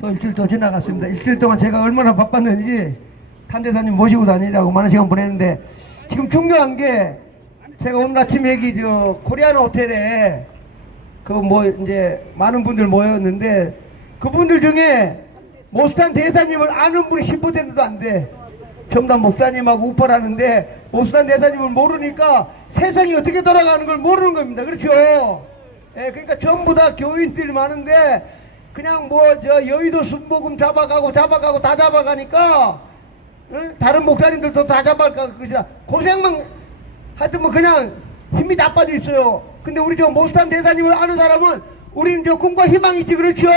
또 일주일 더 지나갔습니다. 일주일 동안 제가 얼마나 바빴는지 탄 대사님 모시고 다니라고 많은 시간 보냈는데, 지금 중요한 게 제가 오늘 아침 여기 코리아나 호텔에 그 뭐 이제 많은 분들 모였는데, 그분들 중에 모스탄 대사님을 아는 분이 10%도 안 돼. 전부 다 목사님하고 우파라는데 모스탄 대사님을 모르니까 세상이 어떻게 돌아가는 걸 모르는 겁니다. 그렇죠? 예, 그러니까 전부 다 교인들이 많은데 그냥 여의도 순복음 잡아가고 다 잡아가니까, 응? 다른 목사님들도 다 잡아가고 그러시다. 고생만 하여튼 그냥 힘이 다 빠져 있어요. 근데 우리 모스탄 대사님을 아는 사람은 우리는 꿈과 희망이 있지. 그렇죠?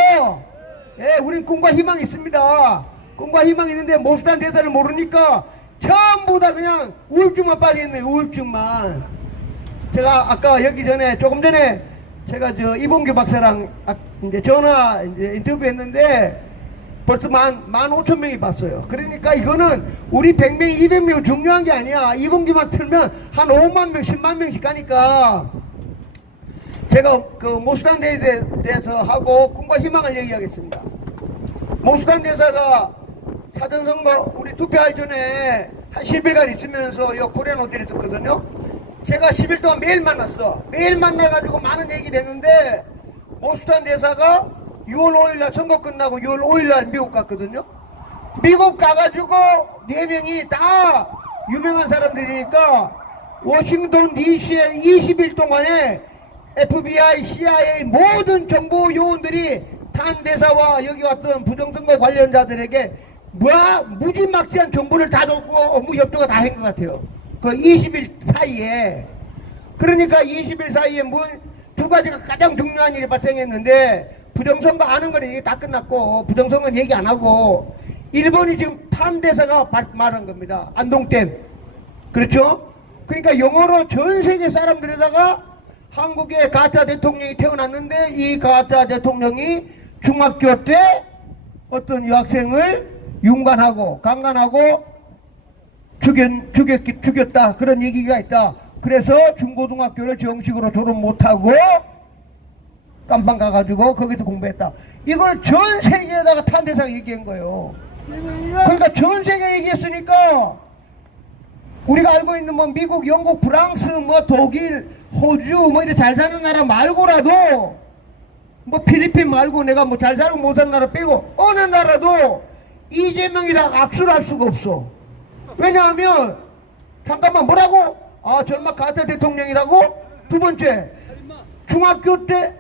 예, 우린 꿈과 희망이 있습니다. 꿈과 희망이 있는데 모스탄 대사를 모르니까 전부 다 그냥 우울증만 빠져있네요. 우울증만. 제가 아까 조금 전에 제가 이봉규 박사랑 이제 전화 인터뷰했는데 벌써 15,000명이 봤어요. 그러니까 이거는 우리 100명, 200명 중요한 게 아니야. 이봉규만 틀면 한 5만 명, 10만 명씩 가니까, 제가 그 모스탄 대사에 대해서 하고 꿈과 희망을 얘기하겠습니다. 모스탄 대사가 사전선거 우리 투표할 전에 한 10일간 있으면서 요 코리안 호텔에 있었거든요. 제가 10일 동안 매일 만났어. 매일 만나가지고 많은 얘기를 했는데, 모스탄 대사가 6월 5일날 선거 끝나고 6월 5일날 미국 갔거든요. 미국 가가지고 4명이 다 유명한 사람들이니까 워싱턴 DC에 20일 동안에 FBI, CIA 모든 정보 요원들이 탄 대사와 여기 왔던 부정선거 관련자들에게 무지막지한 정보를 다 줬고 업무 협조가 다 한 것 같아요. 그 20일 사이에. 그러니까 20일 사이에 두 가지가 가장 중요한 일이 발생했는데, 부정선거 아는 거는 이게 다 끝났고 부정선거는 얘기 안 하고, 일본이 지금 탄 대사가 말한 겁니다. 안동댐. 그렇죠? 그러니까 영어로 전 세계 사람들에다가 한국의 가짜 대통령이 태어났는데, 이 가짜 대통령이 중학교 때 어떤 여학생을 윤관하고 강간하고 죽였다, 그런 얘기가 있다. 그래서 중고등학교를 정식으로 졸업 못하고 깜빵 가가지고 거기서 공부했다. 이걸 전 세계에다가 탄 대사가 얘기한 거예요. 그러니까 전 세계 얘기했으니까 우리가 알고 있는 미국, 영국, 프랑스, 독일, 호주 이렇게 잘 사는 나라 말고라도, 필리핀 말고 내가 잘 살고 못 사는 나라 빼고 어느 나라도 이재명이랑 악수를 할 수가 없어. 왜냐하면, 잠깐만, 뭐라고? 절마 가짜 대통령이라고? 두 번째, 중학교 때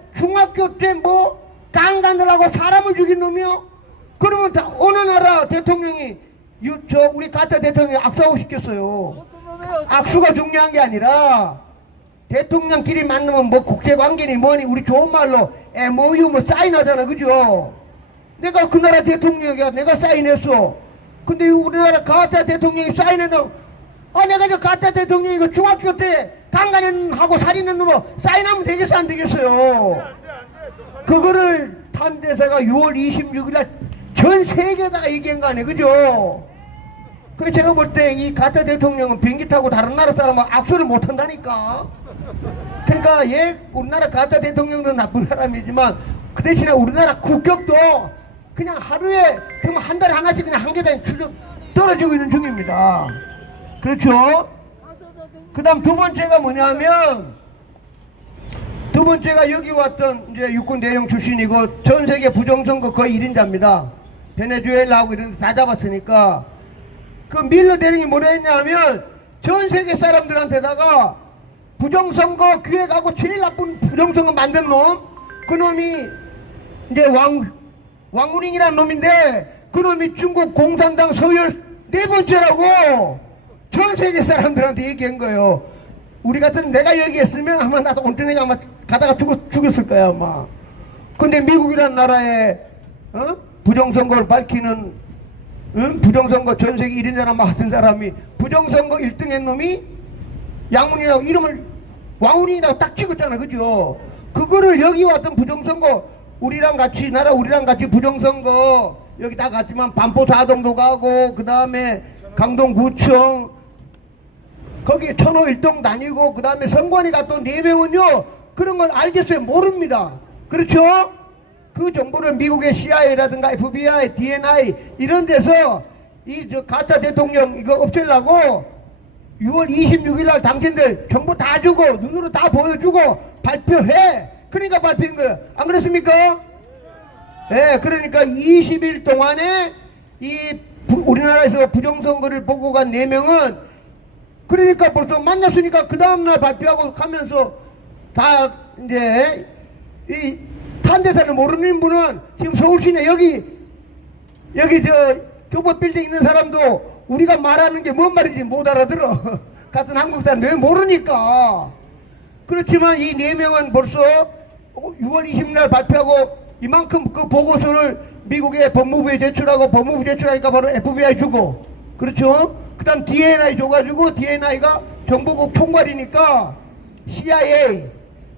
강간을 하고 사람을 죽인 놈이요? 그러면 어느 나라 대통령이 우리 가짜 대통령이 악수하고 싶겠어요? 악수가 중요한 게 아니라, 대통령끼리 만나면 국제관계니 뭐니 우리 좋은 말로 MOU 사인하잖아. 그죠? 내가 그 나라 대통령이야. 내가 사인했어. 근데 우리나라 가짜 대통령이 사인해도, 내가 저 가짜 대통령이고 중학교 때 강간하고 살인한 놈으로 사인하면 되겠어, 안 되겠어요? 그거를 탄 대사가 6월 26일날 전 세계에다가 얘기한 거 아니에요? 그죠? 그래서 제가 볼 때 이 가짜 대통령은 비행기 타고 다른 나라 사람하고 악수를 못 한다니까. 그러니까 우리나라 가짜 대통령도 나쁜 사람이지만, 그 대신에 우리나라 국격도 그냥 하루에, 그러면 한 달에 하나씩 그냥 한 계단 떨어지고 있는 중입니다. 그렇죠? 그 다음 두 번째가 뭐냐면, 두 번째가 여기 왔던 이제 육군 대령 출신이고 전 세계 부정선거 거의 1인자입니다. 베네수엘라하고 이런 데 다 잡았으니까. 그 밀러 대령이 뭐라 했냐면, 전 세계 사람들한테다가 부정선거 기획하고 제일 나쁜 부정선거 만든 놈, 그 놈이 이제 왕우닝이라는 놈인데, 그 놈이 중국 공산당 서열 4번째라고 전 세계 사람들한테 얘기한 거예요. 우리 같은 내가 얘기했으면 아마 나도 온전히 아마 가다가 죽었을 거야 아마. 근데 미국이라는 나라에 부정선거를 밝히는, 부정선거 전 세계 1인자나 같은 사람이 부정선거 1등한 놈이 양문이라고 이름을 왕운이라고 딱 찍었잖아. 그죠? 그거를 여기 왔던 부정선거, 우리랑 같이 부정선거 여기 다 갔지만 반포 사동도 가고, 그 다음에 강동구청 거기 천호 일동 다니고, 그 다음에 선관위 갔던 4명은요 그런 걸 알겠어요? 모릅니다. 그렇죠? 그 정보를 미국의 CIA라든가 FBI, DNI 이런 데서 이 저 가짜 대통령 이거 없애려고 6월 26일 날 당신들 정보 다 주고 눈으로 다 보여주고 발표해. 그러니까 발표한 거예요. 안 그렇습니까? 예, 그러니까 20일 동안에 이 우리나라에서 부정선거를 보고 간 4명은 그러니까 벌써 만났으니까 그 다음날 발표하고 가면서 다 이제 이 탄대사를 모르는 분은 지금 서울 시내 여기 저 교보 빌딩 있는 사람도 우리가 말하는 게 뭔 말인지 못 알아들어. 같은 한국 사람 왜 모르니까. 그렇지만 이 4명은 벌써 6월 20일 날 발표하고 이만큼 그 보고서를 미국의 법무부에 제출하고 법무부 제출하니까 바로 FBI 주고 그렇죠? 그 다음 DNI 줘가지고 DNI가 정보국 총괄이니까 CIA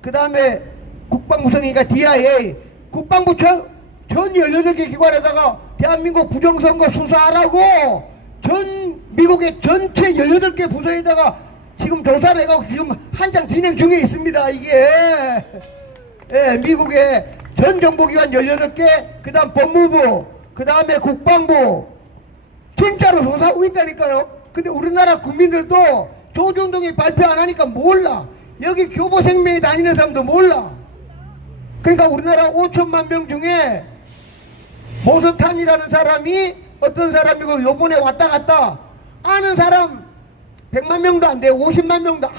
그 다음에 국방부성이니까 DIA 국방부 전 18개 기관에다가 대한민국 부정선거 수사하라고 전 미국의 전체 18개 부서에다가 지금 조사를 해가지고 지금 한창 진행 중에 있습니다. 이게 예, 미국의 전 정보기관 18개 그 다음 법무부 그 다음에 국방부 진짜로 조사하고 있다니까요. 근데 우리나라 국민들도 조중동이 발표 안 하니까 몰라. 여기 교보생명에 다니는 사람도 몰라. 그러니까 우리나라 5천만 명 중에 모서탄이라는 사람이 어떤 사람이고 요번에 왔다 갔다 아는 사람 100만 명도 안 돼. 50만 명도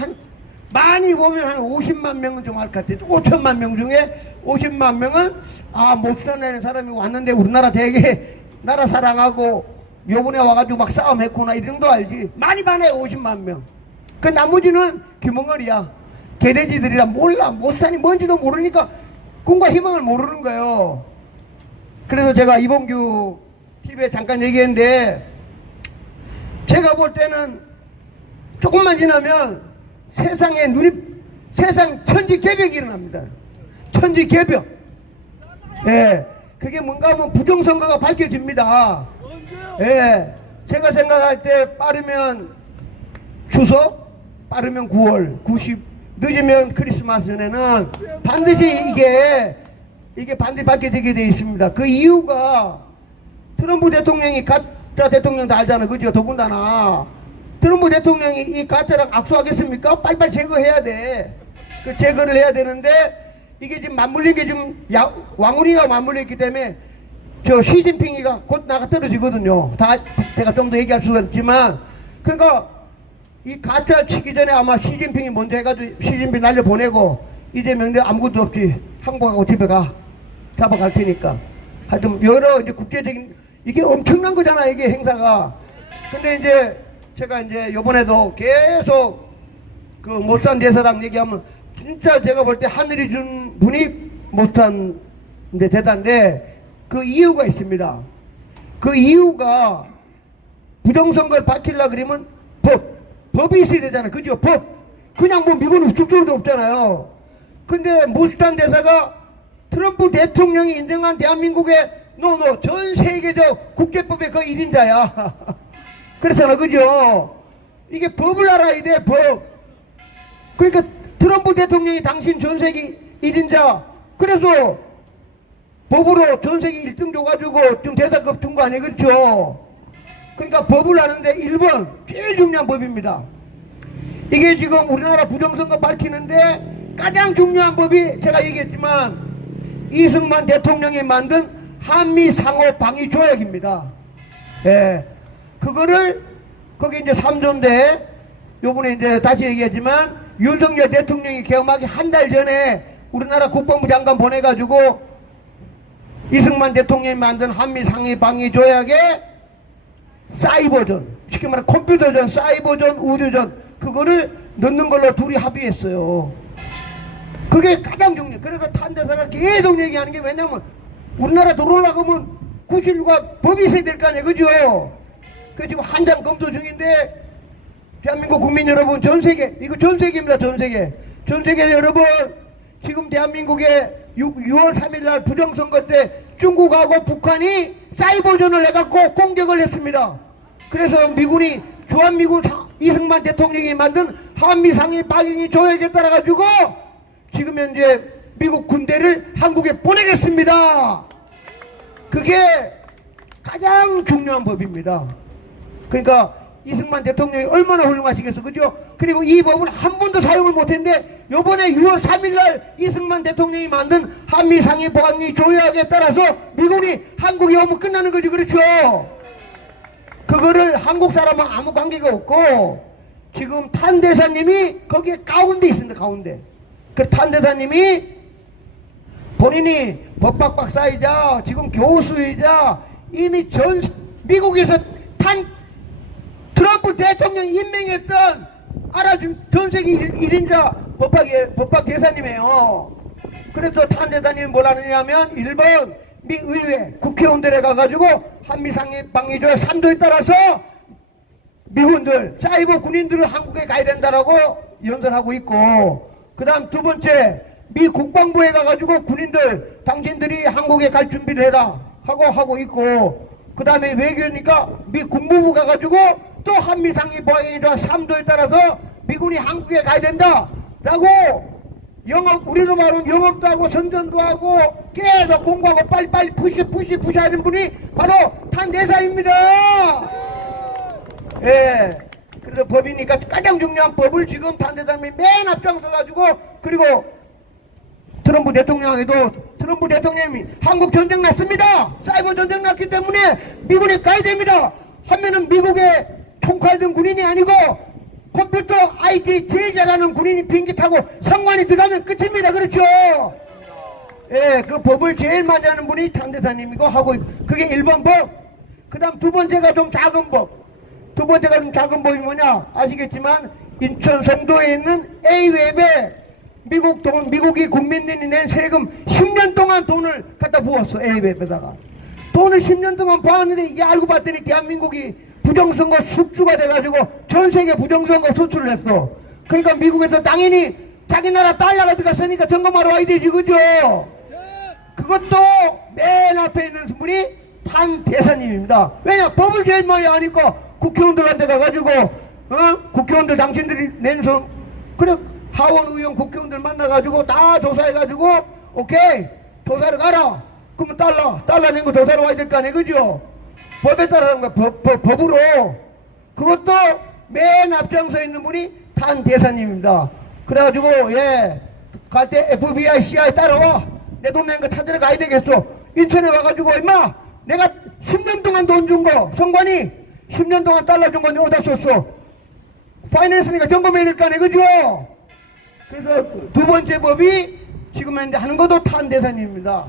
많이 보면 한 50만 명은 좀 알 것 같아요. 5천만 명 중에 50만 명은 모서탄이라는 사람이 왔는데 우리나라 되게 나라 사랑하고 요번에 와가지고 막 싸움했구나 이 정도 알지. 많이 반해 50만 명. 그 나머지는 귀멍거리야. 개돼지들이라 몰라. 모서탄이 뭔지도 모르니까 꿈과 희망을 모르는 거예요. 그래서 제가 이봉규 TV에 잠깐 얘기했는데 제가 볼 때는 조금만 지나면 세상 천지개벽이 일어납니다. 천지개벽. 예, 그게 뭔가 하면 부정선거가 밝혀집니다. 예, 제가 생각할 때 빠르면 추석, 빠르면 9월, 90, 늦으면 크리스마스 전에는 반드시 이게 반드시 밝혀지게 되어 있습니다. 그 이유가 트럼프 대통령이 가짜 대통령 다 알잖아. 그죠? 더군다나 트럼프 대통령이 이 가짜랑 악수하겠습니까? 빨리빨리 제거해야 돼. 그 제거를 해야 되는데 이게 지금 맞물린 게 좀 왕우리가 맞물려 있기 때문에 저 시진핑이가 곧 나가 떨어지거든요. 다 제가 좀 더 얘기할 수가 있지만 그러니까 이 가짜 치기 전에 아마 시진핑이 먼저 해가지고 시진핑 날려보내고 이재명도 아무것도 없지 항복하고 집에 가 잡아갈 테니까 하여튼 여러 이제 국제적인 이게 엄청난 거잖아 이게 행사가. 근데 이제 제가 이제 요번에도 계속 그 못산 대사랑 얘기하면 진짜 제가 볼 때 하늘이 준 분이 못산 대사인데 그 이유가 있습니다. 그 이유가 부정선거를 밝히려고 그러면 법이 있어야 되잖아. 그죠? 법. 그냥 뭐 미국은 우측적으로 없잖아요. 근데 모스탄 대사가 트럼프 대통령이 인정한 대한민국의 전 세계적 국제법의 그 1인자야. 그렇잖아. 그죠? 이게 법을 알아야 돼. 법. 그러니까 트럼프 대통령이 당신 전 세계 1인자. 그래서 법으로 전 세계 1등 줘가지고 좀 대사급 준 거 아니에요? 그렇죠? 그러니까 법을 아는데 1번 제일 중요한 법입니다. 이게 지금 우리나라 부정선거 밝히는데 가장 중요한 법이 제가 얘기했지만 이승만 대통령이 만든 한미 상호 방위 조약입니다. 예. 그거를 거기 이제 3조인데 요번에 이제 다시 얘기했지만 윤석열 대통령이 개엄하기 한 달 전에 우리나라 국방부 장관 보내가지고 이승만 대통령이 만든 한미 상위 방위 조약의 사이버전, 쉽게 말해 컴퓨터전, 사이버전, 우주전 그거를 넣는 걸로 둘이 합의했어요. 그게 가장 중요해. 그래서 탄대사가 계속 얘기하는 게 왜냐면 우리나라 들어오려고 하면 구실과 법이 있어야 될 거 아니에요. 그죠? 그 지금 한장 검토 중인데 대한민국 국민 여러분 전세계 이거 전세계입니다. 전세계 여러분 지금 대한민국에 6월 3일날 부정선거 때 중국하고 북한이 사이버전을 해갖고 공격을 했습니다. 그래서 미군이 주한미군 이승만 대통령이 만든 한미 상위 방위 조약에 따라가지고 지금 현재 미국 군대를 한국에 보내겠습니다. 그게 가장 중요한 법입니다. 그러니까 이승만 대통령이 얼마나 훌륭하시겠어, 그죠? 그리고 이 법을 한 번도 사용을 못했는데 요번에 6월 3일날 이승만 대통령이 만든 한미상해 보안리 조약에 따라서 미군이 한국에 오면 끝나는 거지, 그렇죠? 그거를 한국 사람은 아무 관계가 없고 지금 탄 대사님이 거기에 가운데 있습니다. 가운데. 그 탄 대사님이 본인이 법학 박사이자 지금 교수이자 이미 전 미국에서 트럼프 대통령 임명했던 알아준 전 세계 1인자 법학 대사님이에요. 그래서 탄 대사님이 뭘 하느냐면 1번 미 의회 국회의원들에 가가지고 한미상해 방위조약 3도에 따라서 미군들 사이버 군인들을 한국에 가야 된다라고 연설하고 있고, 그 다음 두 번째 미 국방부에 가가지고 군인들 당신들이 한국에 갈 준비를 해라 하고 있고, 그 다음에 외교니까 미 국무부 가가지고 또 한미상해 방위조약 3도에 따라서 미군이 한국에 가야 된다 라고 영업, 우리로 말하면 영업도 하고 선전도 하고 계속 공부하고 빨리빨리 푸시 하는 분이 바로 탄 대사입니다. 예. 그래서 법이니까 가장 중요한 법을 지금 탄 대사님이 맨 앞장서 가지고, 그리고 트럼프 대통령에도 트럼프 대통령이 한국 전쟁 났습니다. 사이버 전쟁 났기 때문에 미군에 가야 됩니다 하면은 미국의 총칼 든 군인이 아니고 컴퓨터 IT 제일 잘하는 군인이 비행기 타고 성관이 들어가면 끝입니다. 그렇죠? 예, 그 법을 제일 많이 하는 분이 탄 대사님이고 하고 있고, 그게 1번 법. 그 다음 두 번째가 좀 작은 법. 두 번째가 좀 작은 법이 뭐냐 아시겠지만 인천 성도에 있는 A웹에 미국이 국민들이 낸 세금 10년 동안 돈을 갖다 부었어. A웹에다가 돈을 10년 동안 부었는데 이게 알고 봤더니 대한민국이 부정선거 숙주가 돼가지고 전 세계 부정선거 수출을 했어. 그러니까 미국에서 당연히 자기 나라 달러가 들어갔으니까 점검하러 와야 되지, 그죠? 그것도 맨 앞에 있는 분이 탄 대사님입니다. 왜냐? 법을 제일 많이 하니까 국회의원들한테 가가지고 국회의원들 당신들이 낸손 그래 하원 의원 국회의원들 만나가지고 다 조사해가지고 오케이 조사를 가라. 그러면 달러 낸 거 조사로 와야 될 거 아니에요, 그죠? 법에 따라서 법으로. 그것도 맨 앞장서 있는 분이 탄 대사님입니다. 그래가지고 갈 때 FBI, CIA 따라와. 내 돈 낸 거 찾으러 가야 되겠어. 인천에 와가지고 임마 내가 10년 동안 돈 준 거 성관이 10년 동안 달러 준 건데 어디다 썼어? 파이낸스니까 점검해야 될 거 아니에요, 그죠? 그래서 두 번째 법이 지금 현재 하는 것도 탄 대사님입니다.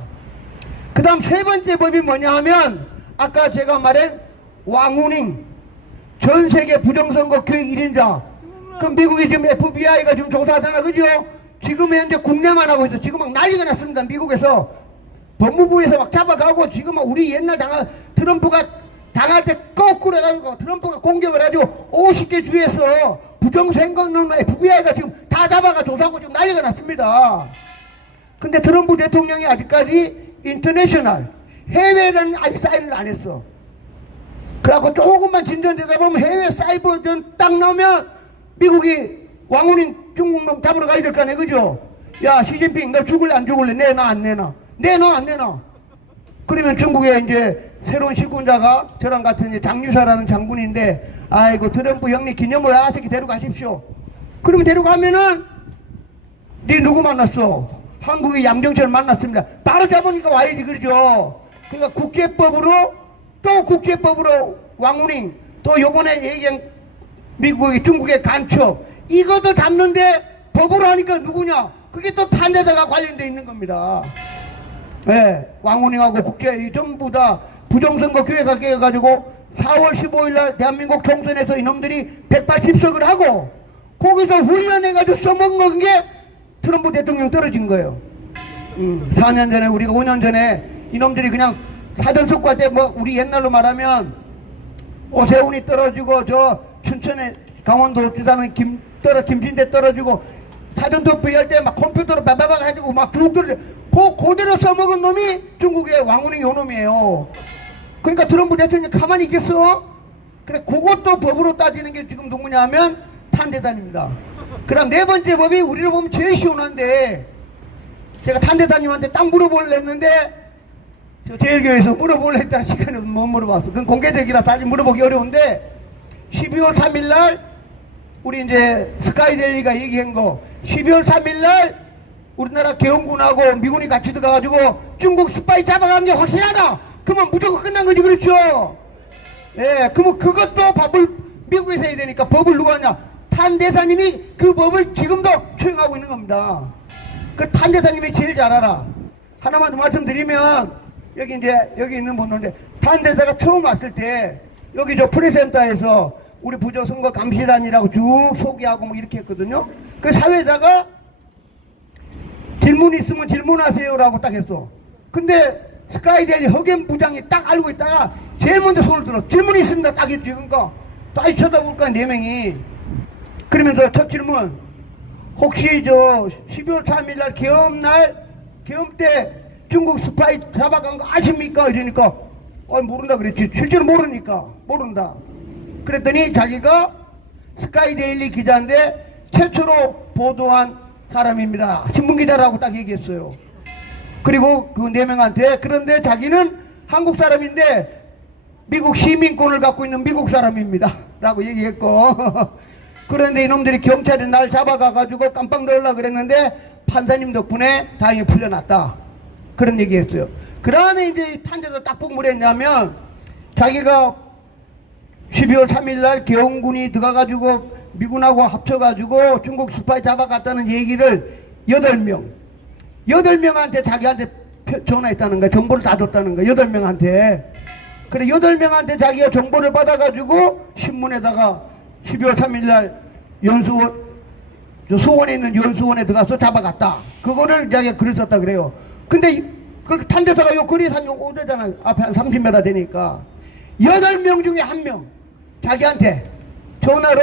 그 다음 세 번째 법이 뭐냐 하면 아까 제가 말한 왕우닝 전 세계 부정선거 교육 1인자. 그럼 미국이 지금 FBI가 지금 조사하잖아, 그죠? 지금 현재 국내만 하고 있어. 지금 막 난리가 났습니다. 미국에서 법무부에서 막 잡아가고 지금 막 우리 옛날 트럼프가 당할 때 거꾸로 해가지고 트럼프가 공격을 해가지고 50개 주에서 부정선거는 FBI가 지금 다 잡아가 조사하고 지금 난리가 났습니다. 근데 트럼프 대통령이 아직까지 인터내셔널 해외는 아직 사인을 안 했어. 그래갖고 조금만 진전되다 보면 해외 사이버전 딱 나오면 미국이 왕훈인 중국놈 잡으러 가야 될 거 아니야, 그죠? 야, 시진핑 너 죽을래 안 죽을래? 내놔 안 내놔? 내놔 안 내놔? 그러면 중국에 이제 새로운 실권자가 저랑 같은 이제 장유사라는 장군인데, 아이고 트럼프 형님 기념으로 아새끼 데려가십시오. 그러면 데려가면은 네 누구 만났어? 한국의 양정철 만났습니다. 바로 잡으니까 와야지, 그렇죠? 그러니까 국제법으로 왕우닝 또 요번에 얘기한 미국의 중국의 간첩 이것도 잡는데 법으로 하니까 누구냐? 그게 또 탄 데다가 관련돼 있는 겁니다. 네, 왕우닝하고 국제 전부 다 부정선거 기획하게 해가지고 4월 15일날 대한민국 총선에서 이놈들이 180석을 하고 거기서 훈련해가지고 써먹은 게 트럼프 대통령 떨어진 거예요. 4년 전에 우리가 5년 전에 이놈들이 그냥 사전숙고 때 뭐 우리 옛날로 말하면 오세훈이 떨어지고 저 춘천에 강원도 지사는 김진대 떨어지고 사전투표 할 때 막 컴퓨터로 바바박 해가지고 막 그룹들을 그대로 써먹은 놈이 중국의 왕훈이 요 놈이에요. 그러니까 트럼프 대통령이 가만히 있겠어? 그래 그것도 법으로 따지는 게 지금 누구냐 하면 탄 대사입니다. 그 다음 네 번째 법이 우리로 보면 제일 시원한데 제가 탄대사님한테 딱 물어보려 했는데 저 제일교회에서 물어보려 했다 시간에 못 물어봤어. 그건 공개되기라 사실 물어보기 어려운데 12월 3일 날 우리 이제 스카이데일리가 얘기한 거 12월 3일 날 우리나라 개헌군하고 미군이 같이 들어가가지고 중국 스파이 잡아간 게 확실하다. 그러면 무조건 끝난 거지. 그렇죠? 예, 그러면 그것도 법을 미국에서 해야 되니까 법을 누가 하냐? 탄 대사님이 그 법을 지금도 추행하고 있는 겁니다. 그 탄 대사님이 제일 잘 알아. 하나만 더 말씀드리면 여기 이제 여기 있는 분인데 탄 대사가 처음 왔을 때 여기 저 프레센터에서 우리 부조선거 감시단이라고 쭉 소개하고 뭐 이렇게 했거든요. 그 사회자가 질문 있으면 질문하세요라고 딱 했어. 근데 스카이데일리 허겐 부장이 딱 알고 있다가 제일 먼저 손을 들어. 질문이 있습니다. 딱 했지. 그러니까 딱 쳐다볼까 4명이. 그러면서 첫 질문, 혹시 저 12월 3일 날 계엄 때 중국 스파이 잡아간 거 아십니까? 이러니까 모른다 그랬지. 실제로 모른다. 그랬더니 자기가 스카이데일리 기자인데 최초로 보도한 사람입니다. 신문기자라고 딱 얘기했어요. 그리고 그 4명한테 그런데 자기는 한국 사람인데 미국 시민권을 갖고 있는 미국 사람입니다. 라고 얘기했고 그런데 이놈들이 경찰이 날 잡아가가지고 깜빡 놀라 그랬는데 판사님 덕분에 다행히 풀려났다. 그런 얘기했어요. 그 다음에 이제 탄대도 딱 보고 뭘 했냐면 자기가 12월 3일 날 개헌군이 들어가가지고 미군하고 합쳐가지고 중국 스파이 잡아갔다는 얘기를 8명한테 자기한테 전화했다는 거야. 정보를 다 줬다는 거야. 8명한테. 그래 8명한테 자기가 정보를 받아가지고 신문에다가 12월 3일 날 수원에 있는 연수원에 들어가서 잡아갔다. 그거를 자기가 글을 썼다 그래요. 근데 그 탄대사가 요 거리에 산 오대잖아. 앞에 한 30m 되니까 8명 중에 1명 자기한테 전화로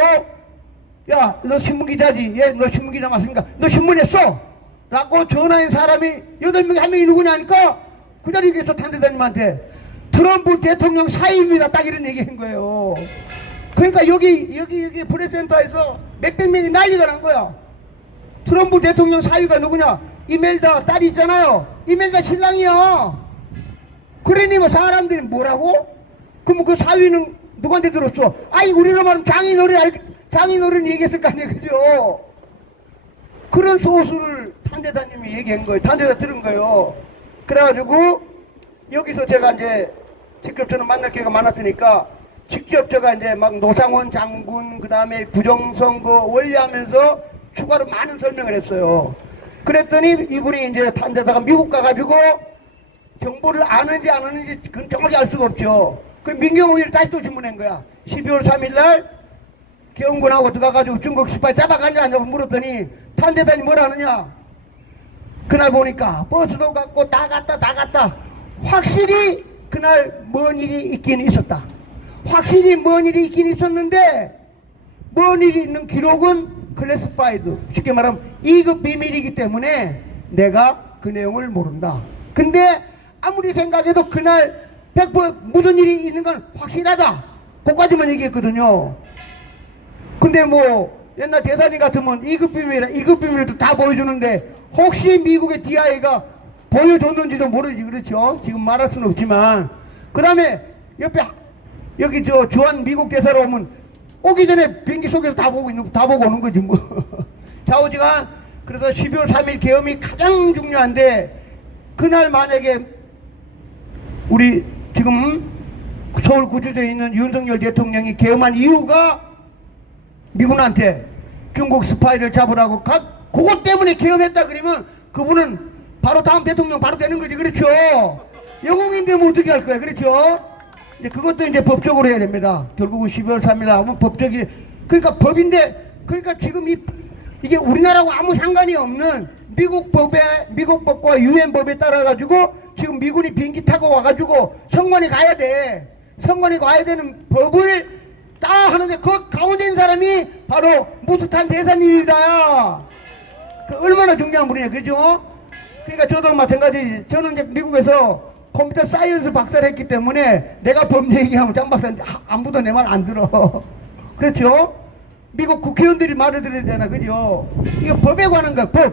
야 너 신문기자지? 예, 너 신문기자 맞습니까? 너 신문에 써! 라고 전화한 사람이 8명에 1명이 누구냐니까 그 자리에 계속 탄대사님한테 트럼프 대통령 사위입니다. 딱 이런 얘기 한 거예요. 그러니까 여기 프레센터에서 몇백 명이 난리가 난 거야. 트럼프 대통령 사위가 누구냐? 이멜다 딸이 있잖아요. 이멜다 신랑이야. 그러니 뭐 사람들이 뭐라고? 그럼 그 사위는 누구한테 들었어? 아이 우리로 말하면 장인어른 얘기했을 거 아니에요. 그죠? 그런 소수를 탄대사님이 얘기한 거예요. 탄대사 들은 거예요. 그래가지고 여기서 제가 이제 직접 저는 만날 기회가 많았으니까 직접 제가 이제 막 노상원 장군 그 다음에 부정선거 원리하면서 추가로 많은 설명을 했어요. 그랬더니 이분이 이제 탄대사가 미국 가가지고 정보를 아는지 안 아는지 그건 정확히 알 수가 없죠. 그 민경훈이를 다시 또 질문한 거야. 12월 3일 날 개헌군하고 들어가가지고 중국 스파이 잡아갔냐 안 물었더니 탄대사님 뭐라 하느냐. 그날 보니까 버스도 갔고 다 갔다. 확실히 그날 뭔 일이 있긴 있었다. 확실히 뭔 일이 있긴 있었는데 뭔 일이 있는 기록은 클래스파이드, 쉽게 말하면 2급 비밀이기 때문에 내가 그 내용을 모른다. 근데 아무리 생각해도 그날 100% 무슨 일이 있는 건 확실하다. 그까지만 얘기했거든요. 근데 뭐 옛날 대사님 같으면 2급 비밀이라 1급 비밀도 다 보여주는데 혹시 미국의 DIA가 보여줬는지도 모르지. 그렇죠? 지금 말할 수는 없지만. 그 다음에 옆에 여기 저 주한 미국 대사로 오면 오기 전에 비행기 속에서 다 보고 오는 거지 뭐. 좌우지간 그래서 12월 3일 계엄이 가장 중요한데 그날 만약에 우리 지금 서울 구치소에 있는 윤석열 대통령이 계엄한 이유가 미군한테 중국 스파이를 잡으라고 그것 때문에 계엄했다 그러면 그분은 바로 다음 대통령 바로 되는 거지. 그렇죠? 영웅인데 뭐 어떻게 할 거야. 그렇죠? 이제 그것도 이제 법적으로 해야 됩니다. 결국은 12월 3일 하면 법적이, 그러니까 법인데, 그러니까 지금 이게 우리나라하고 아무 상관이 없는 미국 법과 유엔 법에 따라가지고 지금 미군이 비행기 타고 와가지고 선관위 가야 돼. 선관위 가야 되는 법을 딱 하는데 그 가운데 있는 사람이 바로 무스탄 대사님이다. 그 얼마나 중요한 분이냐. 그죠? 그러니까 저도 마찬가지. 저는 이제 미국에서 컴퓨터 사이언스 박사를 했기 때문에 내가 법 얘기하면 장 박사인데 아무도 내 말 안 들어. 그렇죠? 미국 국회의원들이 말을 들어야 되잖아. 그죠? 이거 법에 관한 거야. 법.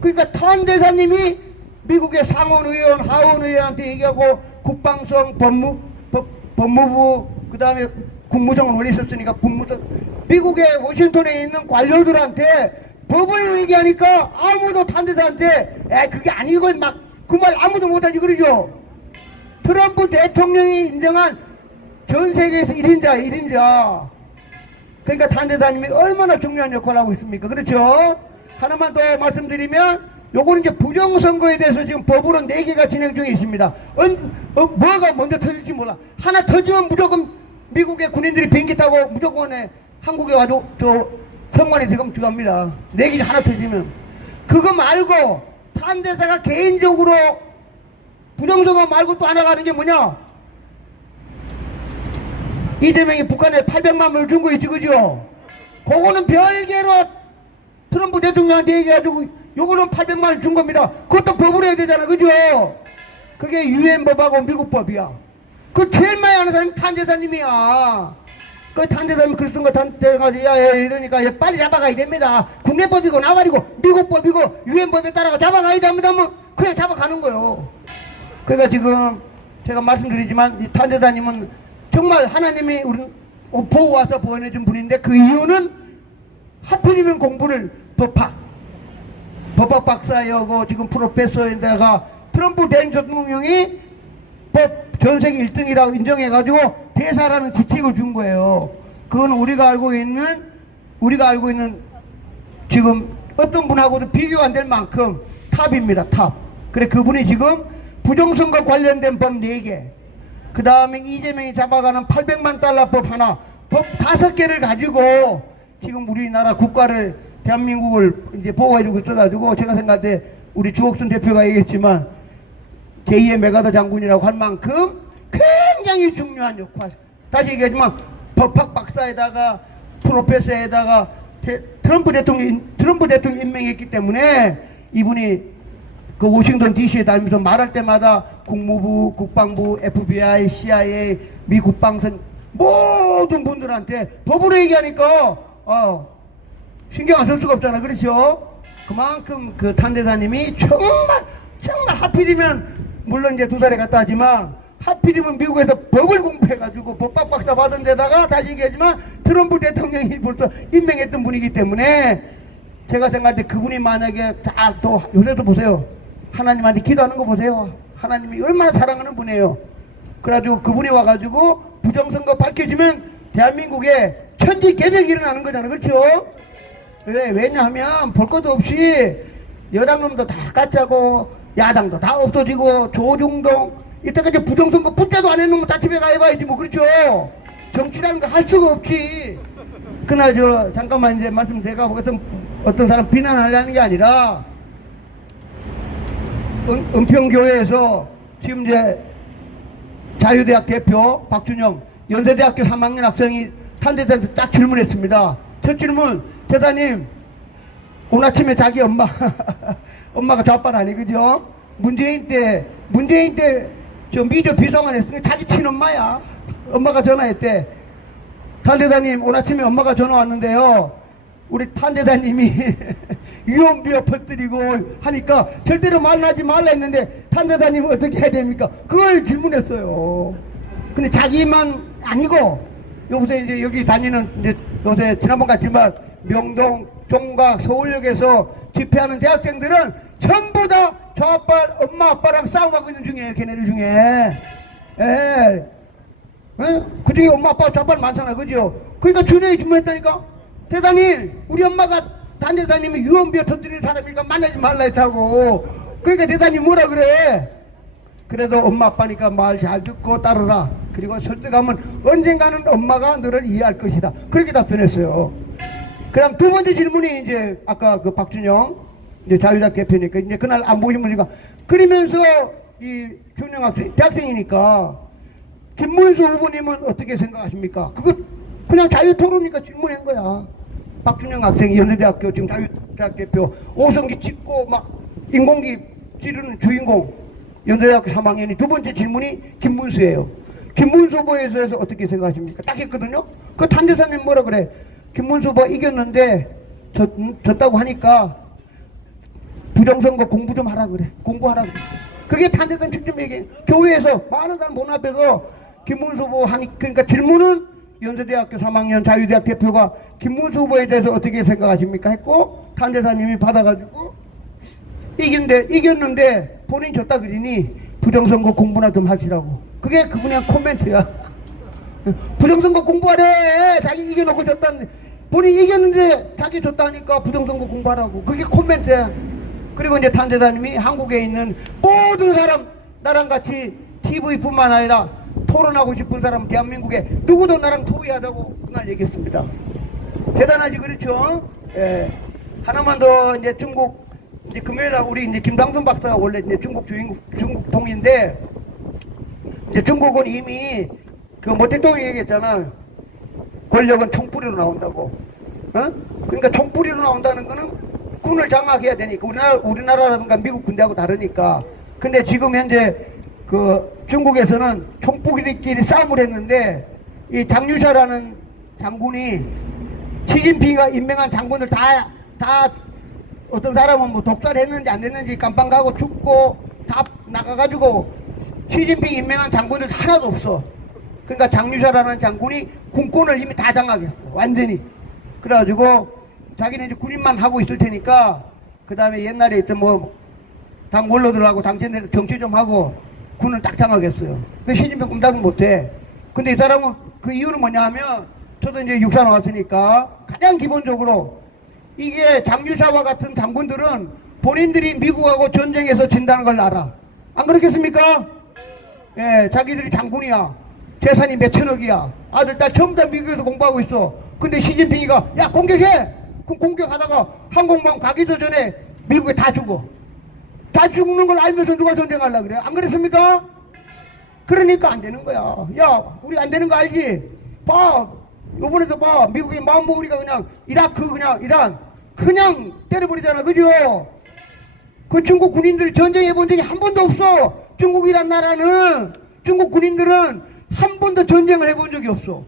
그러니까 탄대사님이 미국의 상원의원, 하원의원한테 얘기하고 국방성, 법무부, 그 다음에 국무성을 올렸었으니까 국무성, 미국의 워싱턴에 있는 관료들한테 법을 얘기하니까 아무도 탄대사한테 그게 아니고 막 그 말 아무도 못하지 그러죠. 트럼프 대통령이 인정한 전 세계에서 1인자. 그러니까 탄대사님이 얼마나 중요한 역할을 하고 있습니까? 그렇죠? 하나만 더 말씀드리면 요거는 이제 부정선거에 대해서 지금 법으로 4개가 진행 중에 있습니다. 뭐가 먼저 터질지 몰라. 하나 터지면 무조건 미국의 군인들이 비행기 타고 무조건 한국에 와도 저 선관에 지금 들어갑니다. 4개 하나 터지면. 그거 말고 탄대사가 개인적으로 부정선거 말고 또 하나 가는 게 뭐냐? 이재명이 북한에 800만 불 준 거 있지, 그죠? 그거는 별개로 트럼프 대통령한테 얘기해가지고 요거는 800만 원 준 겁니다. 그것도 법으로 해야 되잖아, 그죠? 그게 유엔법하고 미국 법이야. 그 제일 많이 하는 사람이 탄대사님이야. 그 탄대사님이 글 쓴 거 탄대가지고 야 이러니까 빨리 잡아가야 됩니다. 국내법이고 나발이고 미국법이고 유엔법에 따라가 잡아가야 됩니다. 뭐 그냥 잡아가는 거요. 그러니까 지금 제가 말씀드리지만 이 탄대사님은 정말 하나님이 우리 보고 와서 보내준 분인데 그 이유는 하필이면 공부를 법학 박사여고 지금 프로페서인데가 트럼프 대통령이 법 전세계 1등이라고 인정해가지고 대사라는 지책을 준 거예요. 그건 우리가 알고 있는 지금 어떤 분하고도 비교 안 될 만큼 탑입니다. 탑. 그래 그분이 지금 부정선거 관련된 법 4개, 그 다음에 이재명이 잡아가는 800만 달러 법 하나, 법 5개를 가지고 지금 우리나라 국가를 대한민국을 이제 보호해주고 있어가지고 제가 생각할 때 우리 주옥순 대표가 얘기했지만 제2의 메가더 장군이라고 할 만큼 굉장히 중요한 역할. 다시 얘기하지만 법학 박사에다가 프로페서에다가 트럼프 대통령 임명했기 때문에 이분이 그 워싱턴 DC에 다니면서 말할 때마다 국무부, 국방부, FBI, CIA, 미 국방선 모든 분들한테 법으로 얘기하니까 신경 안 쓸 수가 없잖아. 그렇죠? 그만큼 그 탄대사님이 정말 하필이면 물론 이제 2살에 갔다 하지만 하필이면 미국에서 법을 공부해가지고 법학 박사 받은 데다가 다시 얘기하지만 트럼프 대통령이 벌써 임명했던 분이기 때문에 제가 생각할 때 그분이 만약에 또 요새도 보세요. 하나님한테 기도하는 거 보세요. 하나님이 얼마나 사랑하는 분이에요. 그래가지고 그분이 와가지고 부정선거 밝혀지면 대한민국에 천지개벽이 일어나는 거잖아. 그렇죠? 왜냐하면 볼 것도 없이 여당놈도 다 까짜고 야당도 다 없어지고 조중동 이때까지 부정선거 붙자도 안 해놓으면 다 집에 가해봐야지 뭐. 그렇죠? 정치라는 거 할 수가 없지. 그날 잠깐만 이제 말씀 제가 어떤 사람 비난하려는 게 아니라 은평교회에서 지금 이제 자유대학 대표 박준영 연세대학교 3학년 학생이 탄대사한테 딱 질문했습니다. 첫 질문, 대사님 오늘 아침에 자기 엄마가 좌빨 아니 그죠? 문재인 때 저 미디어 비서관 했으니까 자기 친엄마야. 엄마가 전화했대. 탄대사님 오늘 아침에 엄마가 전화 왔는데요, 우리 탄대사님이 유언비어 퍼뜨리고 하니까 절대로 만나지 말라 했는데 탄대사님은 어떻게 해야 됩니까? 그걸 질문했어요. 근데 자기만 아니고 요새 이제 여기 다니는 이제 요새 지난번 같지만 명동, 종각, 서울역에서 집회하는 대학생들은 전부 다 저아빠, 엄마, 아빠랑 싸움하고 있는 중이에요. 걔네들 중에. 그 중에 엄마, 아빠, 저아빠 많잖아. 그죠? 그러니까 주례에 주문했다니까. 대단히 우리 엄마가 단대사님이 유언비어 터뜨리는 사람이니까 만나지 말라 했다고. 그러니까 대단히 뭐라 그래. 그래도 엄마 아빠니까 말 잘 듣고 따르라. 그리고 설득하면 언젠가는 엄마가 너를 이해할 것이다. 그렇게 답변했어요. 그 다음 2번째 질문이 이제 아까 그 박준영 이제 자유대학 대표니까 이제 그날 안 보신 분이니까 그러면서 이 준영 학생 대학생이니까 김문수 후보님은 어떻게 생각하십니까? 그거 그냥 자유토론이니까 질문한 거야. 박준영 학생이 연세대학교 지금 자유대학 대표 5성기 찍고 막 인공기 찌르는 주인공 연세대학교 3학년이 2번째 질문이 김문수예요. 김문수 후보에 대해서 어떻게 생각하십니까? 딱 했거든요. 그 탄대사님 뭐라 그래? 김문수 후보 이겼는데 졌다고 하니까 부정선거 공부 좀 하라 그래. 공부하라 그래. 그게 탄대선 측정얘기. 교회에서 많은 사람 문 앞에서 김문수 후보 하니, 그러니까 질문은 연세대학교 3학년 자유대학 대표가 김문수 후보에 대해서 어떻게 생각하십니까 했고, 탄대사님이 받아가지고 이겼는데 본인 졌다 그러니 부정선거 공부나 좀 하시라고. 그게 그분의 코멘트야. 부정선거 공부하래. 자기 이겨놓고 졌다는데, 본인 이겼는데 자기 졌다니까 부정선거 공부하라고. 그게 코멘트야. 그리고 이제 탄대사님이 한국에 있는 모든 사람, 나랑 같이 TV뿐만 아니라 토론하고 싶은 사람, 대한민국에 누구도 나랑 토의하자고 그날 얘기했습니다. 대단하지, 그렇죠? 예. 하나만 더, 이제 중국, 이제 금요일 날 우리 이제 김상순 박사가 원래 이제 중국 통인데, 이제 중국은 이미 그 뭐 대통령이 얘기했잖아. 권력은 총뿌리로 나온다고. 어? 그러니까 총뿌리로 나온다는 거는 군을 장악해야 되니까, 우리나라라든가 미국 군대하고 다르니까. 근데 지금 현재 그 중국에서는 총뿌리끼리 싸움을 했는데, 이 장유샤라는 장군이 시진핑이가 임명한 장군들 다 어떤 사람은 뭐 독살했는지 안 됐는지 깜빵 가고 죽고 다 나가가지고 시진핑이 임명한 장군들 하나도 없어. 그러니까 장유샤라는 장군이 군권을 이미 다 장악했어. 완전히. 그래가지고 자기는 이제 군인만 하고 있을 테니까, 그 다음에 옛날에 있던 뭐 당 원로들하고 당신들 정치 좀 하고 군을 딱 장악했어요. 그 시진핑 꿈닥은 못해. 근데 이 사람은 그 이유는 뭐냐 하면, 저도 이제 육사 나왔으니까 가장 기본적으로 이게 장유샤와 같은 장군들은 본인들이 미국하고 전쟁에서 진다는 걸 알아. 안 그렇겠습니까? 예, 자기들이 장군이야. 재산이 몇천억이야. 아들, 딸 전부 다 미국에서 공부하고 있어. 근데 시진핑이가 야 공격해! 그럼 공격하다가 항공모함 가기도 전에 미국에 다 죽어. 다 죽는 걸 알면서 누가 전쟁하려고 그래? 안 그랬습니까? 그러니까 안 되는 거야. 야, 우리 안 되는 거 알지? 봐. 요번에도 봐. 미국이 마음 먹으니까 그냥 이라크, 그냥 이란 그냥 때려버리잖아. 그죠? 그 중국 군인들이 전쟁해 본 적이 한 번도 없어. 중국이란 나라는, 중국 군인들은 한 번도 전쟁을 해본 적이 없어.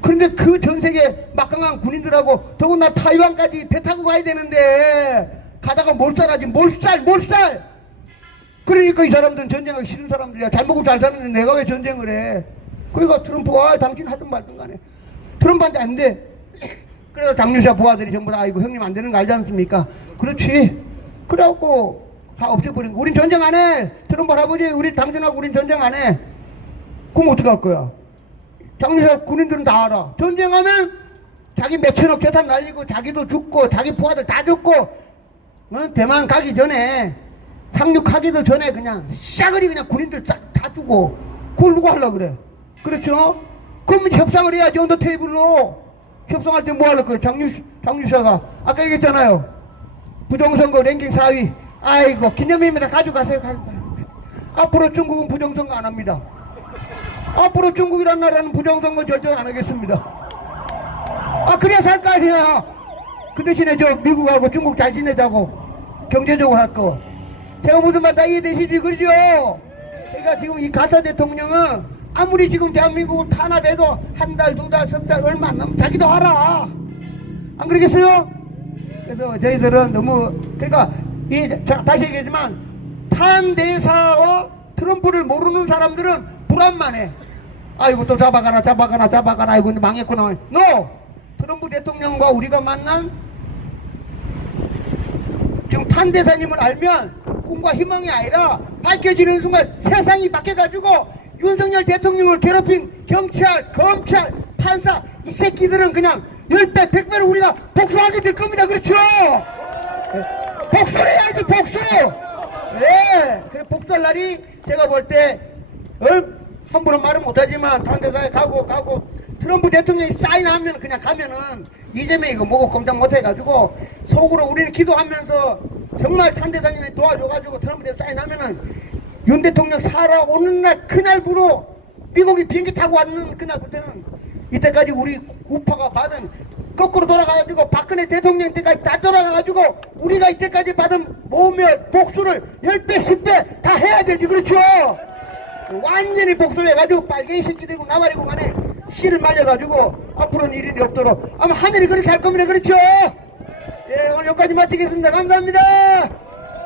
그런데 그 전 세계 막강한 군인들하고 더구나 타이완까지 배 타고 가야 되는데 가다가 몰살하지. 몰살. 그러니까 이 사람들은 전쟁하기 싫은 사람들이야. 잘 먹고 잘 사는데 내가 왜 전쟁을 해? 그러니까 트럼프가 당신 하든 말든 간에 트럼프한테 안 돼. 그래서 장유샤 부하들이 전부 다 아이고 형님 안 되는 거 알지 않습니까? 그렇지. 그래갖고 다 없애버린 거. 우린 전쟁 안 해. 트럼프 할아버지, 우리 당신하고 우린 전쟁 안 해. 그럼 어떡할 거야? 장유샤 군인들은 다 알아. 전쟁하면 자기 몇천억 재산 날리고 자기도 죽고 자기 부하들 다 죽고, 어? 대만 가기 전에 상륙하기도 전에 그냥 싸그리 그냥 군인들 싹 다 죽고. 그걸 누가 하려고 그래? 그렇죠? 그러면 협상을 해야지. 언더 테이블로 협상할 때 뭐 하려고 그래? 장유샤가 아까 얘기했잖아요. 부정선거 랭킹 4위. 아이고 기념일입니다. 가져가세요. 앞으로 중국은 부정선거 안 합니다. 앞으로 중국이란 나라는 부정선거 절대 안 하겠습니다. 아, 그래야 살 거 아니야. 그 대신에 저 미국하고 중국 잘 지내자고 경제적으로 할 거. 제가 무슨 말 다 이해되시지? 그러죠? 그러니까 지금 이 가사 대통령은 아무리 지금 대한민국을 탄압해도 한 달, 두 달, 석 달 얼마 안 남으면 자기도 알아. 안 그러겠어요? 그래서 저희들은 너무, 그러니까 다시 얘기하지만 탄대사와 트럼프를 모르는 사람들은 불안만해. 아이고 또 잡아가나 아이고 망했구나. No! 트럼프 대통령과 우리가 만난 지금 탄대사님을 알면 꿈과 희망이 아니라 밝혀지는 순간 세상이 바뀌어가지고 윤석열 대통령을 괴롭힌 경찰, 검찰, 판사 이 새끼들은 그냥 10배, 100배로 우리가 복수하게 될 겁니다. 그렇죠? 복수를 해야지, 복수! 예! 그래, 복수할 날이 제가 볼 때 함부로 말은 못하지만 탄대사에 가고 트럼프 대통령이 사인하면 그냥 가면은 이재명이 이거 뭐고 꼼짝 못해가지고 속으로 우리는 기도하면서 정말 탄대사님이 도와줘가지고 트럼프 대통령 사인하면은 윤 대통령 살아오는 날 그날부로 미국이 비행기 타고 왔는 그날부터는 이때까지 우리 우파가 받은 거꾸로 돌아가가지고 박근혜 대통령 때까지 다 돌아가가지고 우리가 이때까지 받은 모멸 복수를 10배 10배 다 해야 되지. 그렇죠? 완전히 복수를 해가지고 빨갱이 새끼들고 나발이고 간에 씨를 말려가지고 앞으로는 일이 없도록 아마 하늘이 그렇게 할 겁니다. 그렇죠? 예, 오늘 여기까지 마치겠습니다. 감사합니다.